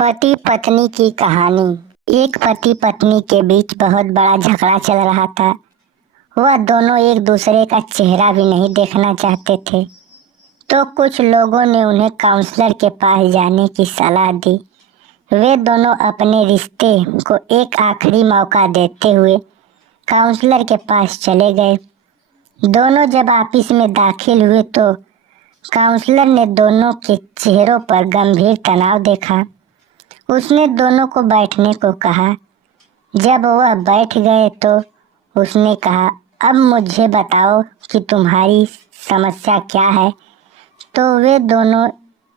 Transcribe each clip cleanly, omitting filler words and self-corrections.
पति पत्नी की कहानी। एक पति पत्नी के बीच बहुत बड़ा झगड़ा चल रहा था। वह दोनों एक दूसरे का चेहरा भी नहीं देखना चाहते थे, तो कुछ लोगों ने उन्हें काउंसलर के पास जाने की सलाह दी। वे दोनों अपने रिश्ते को एक आखिरी मौका देते हुए काउंसलर के पास चले गए। दोनों जब ऑफिस में दाखिल हुए तो काउंसलर ने दोनों के चेहरों पर गंभीर तनाव देखा। उसने दोनों को बैठने को कहा। जब वह बैठ गए तो उसने कहा, अब मुझे बताओ कि तुम्हारी समस्या क्या है। तो वे दोनों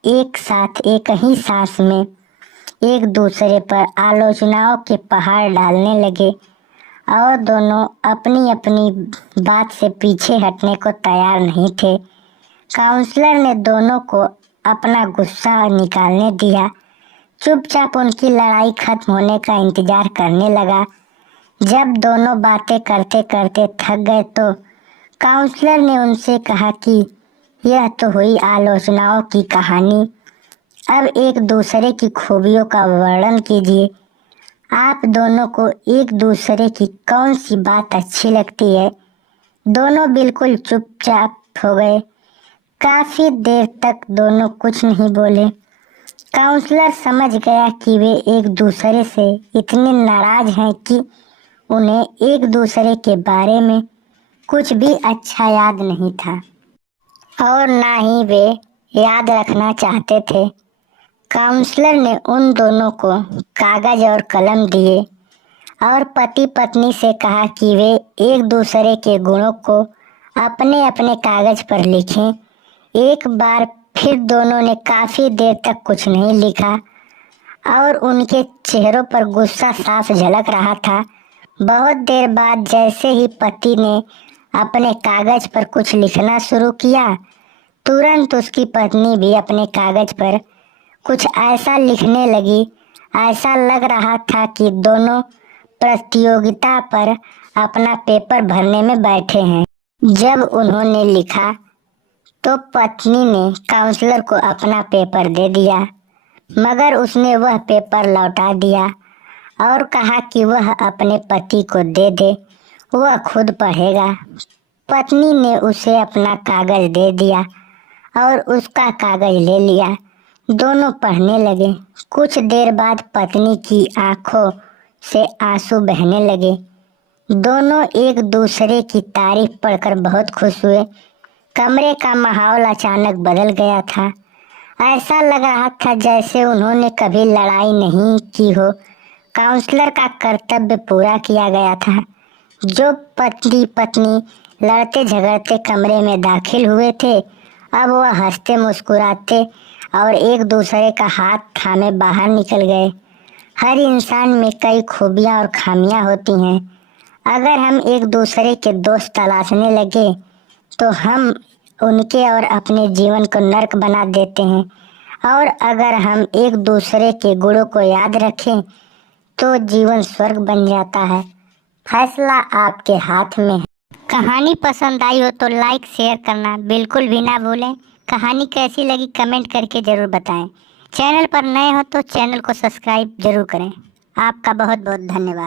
एक साथ एक ही सांस में एक दूसरे पर आलोचनाओं के पहाड़ डालने लगे और दोनों अपनी अपनी बात से पीछे हटने को तैयार नहीं थे। काउंसलर ने दोनों को अपना गुस्सा निकालने दिया, चुपचाप उनकी लड़ाई खत्म होने का इंतजार करने लगा। जब दोनों बातें करते करते थक गए तो काउंसलर ने उनसे कहा कि यह तो हुई आलोचनाओं की कहानी, अब एक दूसरे की खूबियों का वर्णन कीजिए। आप दोनों को एक दूसरे की कौन सी बात अच्छी लगती है। दोनों बिल्कुल चुपचाप हो गए। काफी देर तक दोनों कुछ नहीं बोले। काउंसलर समझ गया कि वे एक दूसरे से इतने नाराज हैं कि उन्हें एक दूसरे के बारे में कुछ भी अच्छा याद नहीं था और ना ही वे याद रखना चाहते थे। काउंसलर ने उन दोनों को कागज और कलम दिए और पति पत्नी से कहा कि वे एक दूसरे के गुणों को अपने अपने कागज पर लिखें। एक बार फिर दोनों ने काफी देर तक कुछ नहीं लिखा और उनके चेहरों पर गुस्सा साफ झलक रहा था। बहुत देर बाद जैसे ही पति ने अपने कागज पर कुछ लिखना शुरू किया, तुरंत उसकी पत्नी भी अपने कागज पर कुछ ऐसा लिखने लगी। ऐसा लग रहा था कि दोनों प्रतियोगिता पर अपना पेपर भरने में बैठे हैं। जब उन्होंने लिखा तो पत्नी ने काउंसलर को अपना पेपर दे दिया, मगर उसने वह पेपर लौटा दिया और कहा कि वह अपने पति को दे दे, वह खुद पढ़ेगा। पत्नी ने उसे अपना कागज दे दिया और उसका कागज ले लिया। दोनों पढ़ने लगे। कुछ देर बाद पत्नी की आंखों से आंसू बहने लगे। दोनों एक दूसरे की तारीफ पढ़कर बहुत खुश हुए। कमरे का माहौल अचानक बदल गया था। ऐसा लग रहा था जैसे उन्होंने कभी लड़ाई नहीं की हो। काउंसलर का कर्तव्य पूरा किया गया था। जो पति पत्नी लड़ते झगड़ते कमरे में दाखिल हुए थे, अब वह हंसते मुस्कुराते और एक दूसरे का हाथ थामे बाहर निकल गए। हर इंसान में कई खूबियां और खामियां होती हैं। अगर हम एक दूसरे के दोस्त तलाशने लगे तो हम उनके और अपने जीवन को नर्क बना देते हैं, और अगर हम एक दूसरे के गुणों को याद रखें तो जीवन स्वर्ग बन जाता है। फैसला आपके हाथ में है। कहानी पसंद आई हो तो लाइक शेयर करना बिल्कुल भी ना भूलें। कहानी कैसी लगी कमेंट करके ज़रूर बताएं। चैनल पर नए हो तो चैनल को सब्सक्राइब जरूर करें। आपका बहुत बहुत धन्यवाद।